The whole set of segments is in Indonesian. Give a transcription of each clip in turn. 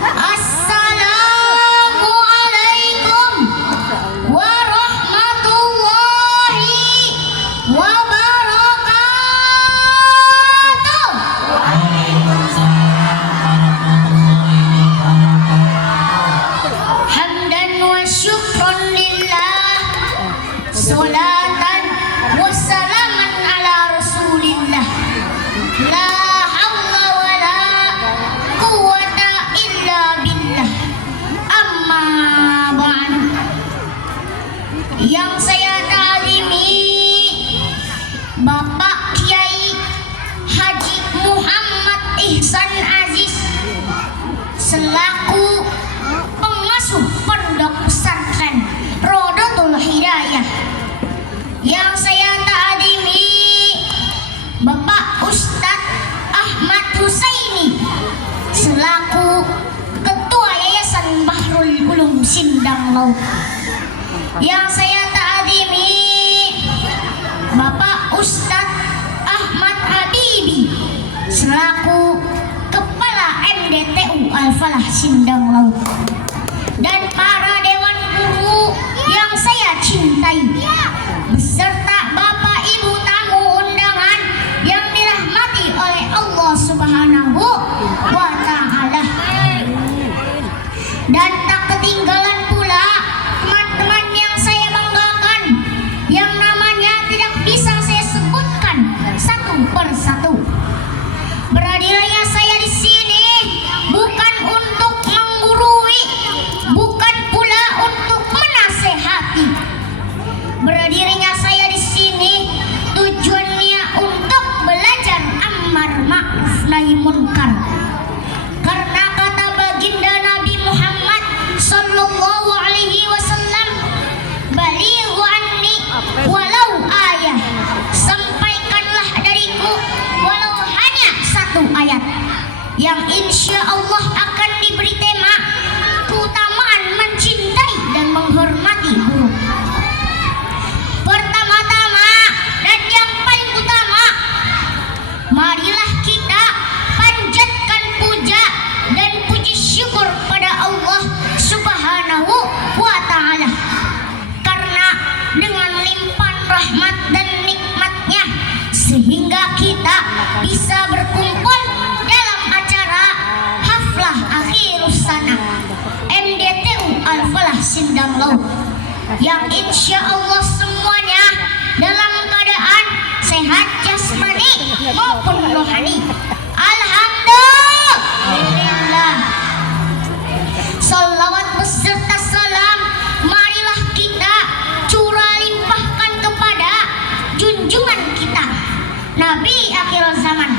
Assalamualaikum warahmatullahi wabarakatuh. Hamdan wa syukran lillah, salatan wa salaman ala rasulillah. La hawla wa la quwwata illa billah. Amma ba'du. Yang saya ta'zimi Bapak Kiai Haji Muhammad Ihsan Aziz selaku pengasuh pondok pesantren Rodotul Hidayah. Yang saya ta'zimi Bapak Ustadz Ahmad Husaini selaku Ketua Yayasan Bahrul Ulum Sindang Laut. Yang saya ta'zimi Bapak Ustadz Ahmad Habibi selaku Kepala MDTU Al-Falah Sindang Laut, dan para dewan guru yang saya cintai beserta Bapak Ibu tamu undangan yang dirahmati oleh Allah Subhanahu wa Ta'ala. Dan tak ketinggalan pula teman-teman yang saya banggakan yang namanya tidak bisa saya sebutkan satu persatu. Berhadirnya saya di sini bukan untuk menggurui, bukan pula untuk menasehati. Berhadirnya saya di sini tujuannya untuk belajar ammar ma'ruf nahi munkar. Karena kata baginda Nabi Muhammad sallallahu alaihi wasallam, balighu anni walau ayah, sampaikanlah dariku walau hanya satu ayat, yang insya Allah akan diberi tema keutamaan mencintai dan menghormati guru. Pertama-tama dan yang paling utama, marilah kita panjatkan puja dan puji syukur pada Allah Subhanahu wa Ta'ala, karena dengan limpahan rahmat dan nikmatnya sehingga kita bisa berkumpul dalam acara haflah akhirus sana MDTU Al-Falah Sindang Laut, yang insya Allah semuanya dalam keadaan sehat jasmani maupun rohani. Alhamdulillah. Salawat beserta salam marilah kita curah limpahkan kepada junjungan kita Nabi akhir zaman,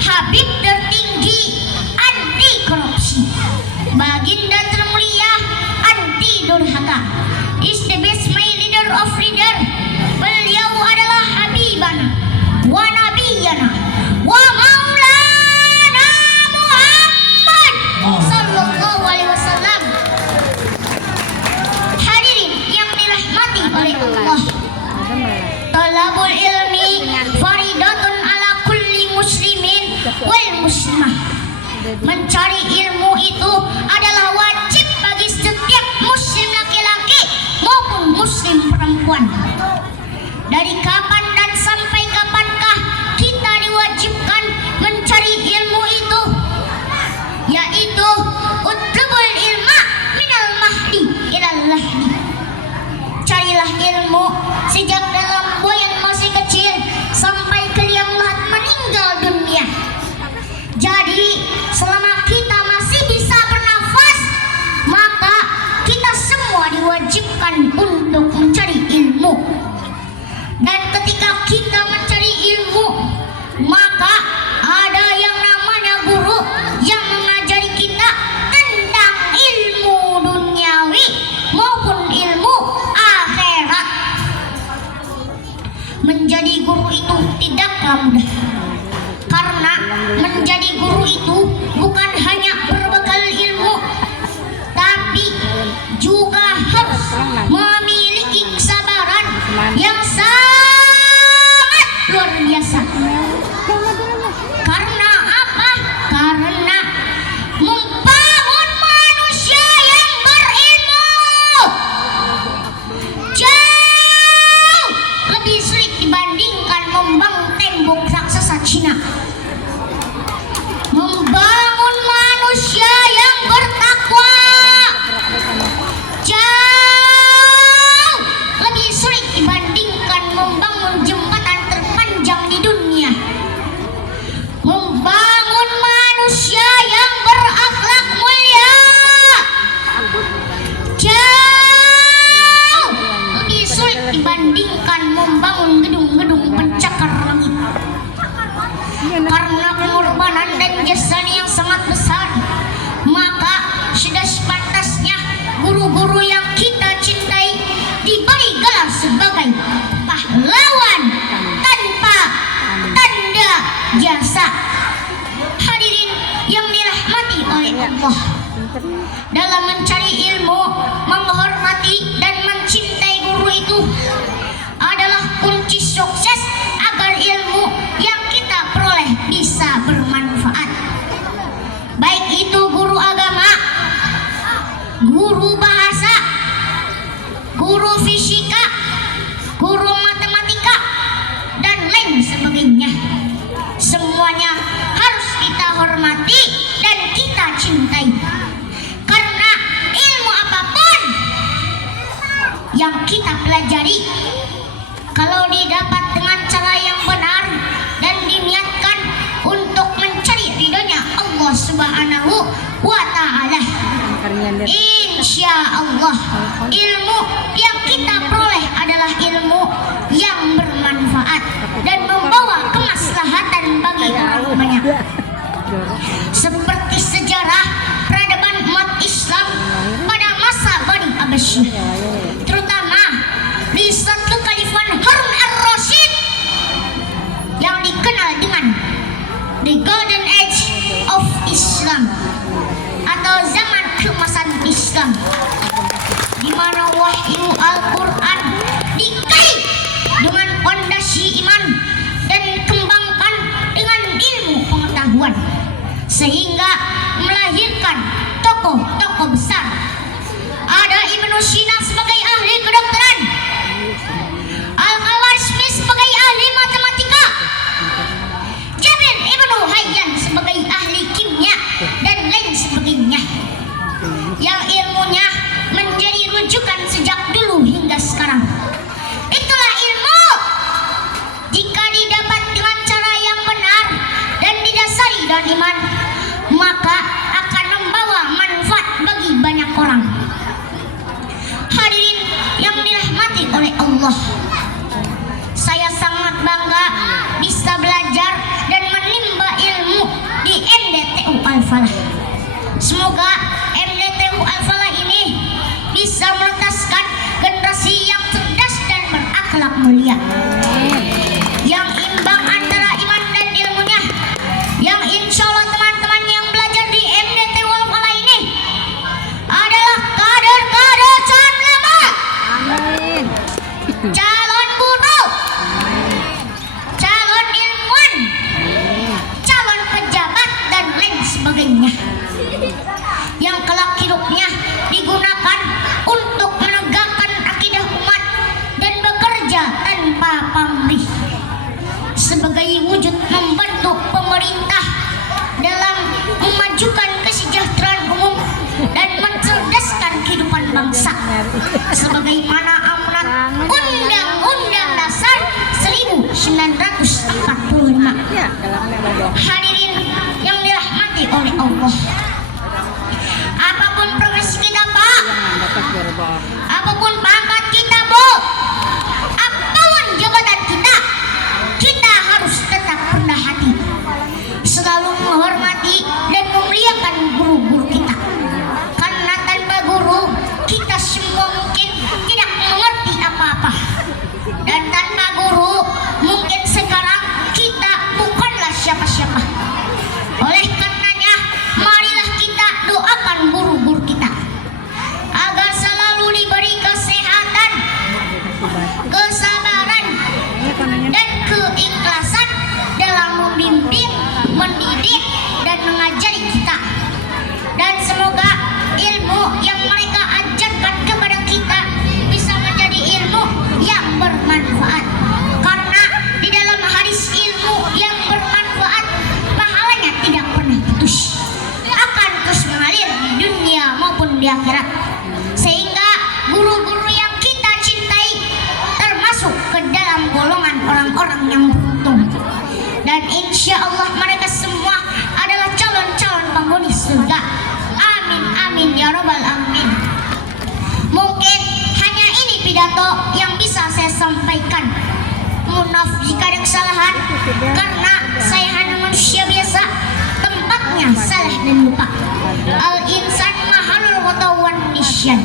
Habib tertinggi anti korupsi, baginda termulia anti durhaka, is the best my leader of leader. Beliau adalah Habibana wa Nabiyana wa Maulana Muhammad sallallahu alaihi wasallam. Hadirin yang dirahmati oleh Allah, talabul ilmi faridatun ala kulli muslimin wal muslimah. Mencari ilmu itu adalah wajib bagi setiap muslim laki-laki maupun muslim perempuan. Dari kapan dan sampai kapankah kita diwajibkan mencari ilmu itu? Yaitu utlubul ilma minal mahdi ilal lahdi. Carilah ilmu sejak dalam buayan masih kecil sampai ke liang lahat meninggal dunia. Jadi selama kita masih bisa bernafas, maka kita semua diwajibkan untuk mencari ilmu. Dan ketika kita mencari ilmu, maka ada yang namanya guru yang mengajari kita tentang ilmu duniawi maupun ilmu akhirat. Menjadi guru itu tidaklah mudah, karena menjadi guru itu bukan hanya berbekal ilmu, tapi juga harus memiliki kesabaran yang sangat luar biasa. Karena apa? Karena membangun dunia, membangun manusia yang bertakwa jauh lebih sulit dibandingkan membangun jembatan terpanjang di dunia. Membangun manusia yang berakhlak mulia jauh lebih sulit dibandingkan membangun gedung-gedung pencakar langit. Karena pengorbanan dan jasanya yang sangat besar, maka sudah sepantasnya guru-guru yang kita cintai diberi gelar sebagai pahlawan tanpa tanda jasa. Hadirin yang dirahmati oleh Allah, dalam mencari ilmu, menghormati dan mencintai guru itu adalah kunci sukses agar ilmu yang kita peroleh bisa bermanfaat. Baik itu guru agama, guru bahasa, guru fisika, guru matematika, dan lain sebagainya. Semuanya harus kita hormati dan kita cintai. Karena ilmu apapun yang kita pelajari, kalau didapat dengan cara yang benar dan diniatkan untuk mencari ridhonya Allah Subhanahu wa Ta'ala, insya Allah ilmu yang kita peroleh adalah ilmu yang bermanfaat dan membawa kemaslahatan bagi orang banyak. Seperti sejarah peradaban umat Islam pada masa Bani Abbasiyah, terutama di satu Khalifah Harun ar-Rasyid yang dikenal dengan The Golden Age of Islam atau zaman keemasan Islam, di mana wahyu Al-Quran dikait dengan fondasi iman dan dikembangkan dengan ilmu pengetahuan, sehingga melahirkan tokoh-tokoh besar. Ada Ibnu Sina sebagai ahli kedokteran, Al-Khawarizmi sebagai ahli matematika, Jabir Ibnu Hayyan sebagai ahli kimia, dan lain sebagainya, yang ilmunya menjadi rujukan sejak dulu hingga sekarang. Itulah ilmu. Jika didapat dengan cara yang benar dan didasari dengan iman, maka akan membawa manfaat bagi banyak orang. Hadirin yang dirahmati oleh Allah, saya sangat bangga bisa belajar dan menimba ilmu di MDTU Al-Falah. Semoga MDTU Al-Falah ini bisa menetaskan generasi yang cerdas dan berakhlak mulia, yang imbang antara iman dan ilmunya, yang insya Allah teman-teman yang belajar di MDTU Al-Falah ini adalah kader-kader calon ulama, calon guru, calon ilmuwan, calon pejabat, dan lain sebagainya, yang kelak hidupnya digunakan untuk menegakkan akidah umat dan bekerja tanpa pamrih sebagai wujud membantu pemerintah dalam memajukan kesejahteraan umum dan mencerdaskan kehidupan bangsa sebagaimana amanat Undang-Undang Dasar 1945. Hadirin yang dirahmati oleh Allah, apapun profesi kita Pak, apapun pangkat kita Bu, apapun jabatan kita, kita harus tetap rendah hati, selalu menghormati dan memuliakan guru-guru kita. Karena tanpa guru, kita semua mungkin tidak mengerti apa-apa, dan tanpa guru mungkin sekarang orang yang beruntung. Dan insya Allah mereka semua adalah calon-calon penghuni surga. Amin amin ya rabbal alamin. Mungkin hanya ini pidato yang bisa saya sampaikan. Mohon maaf jika ada kesalahan, karena saya hanya manusia biasa, tempatnya salah dan lupa. Al insan mahalul khotawan nisyan.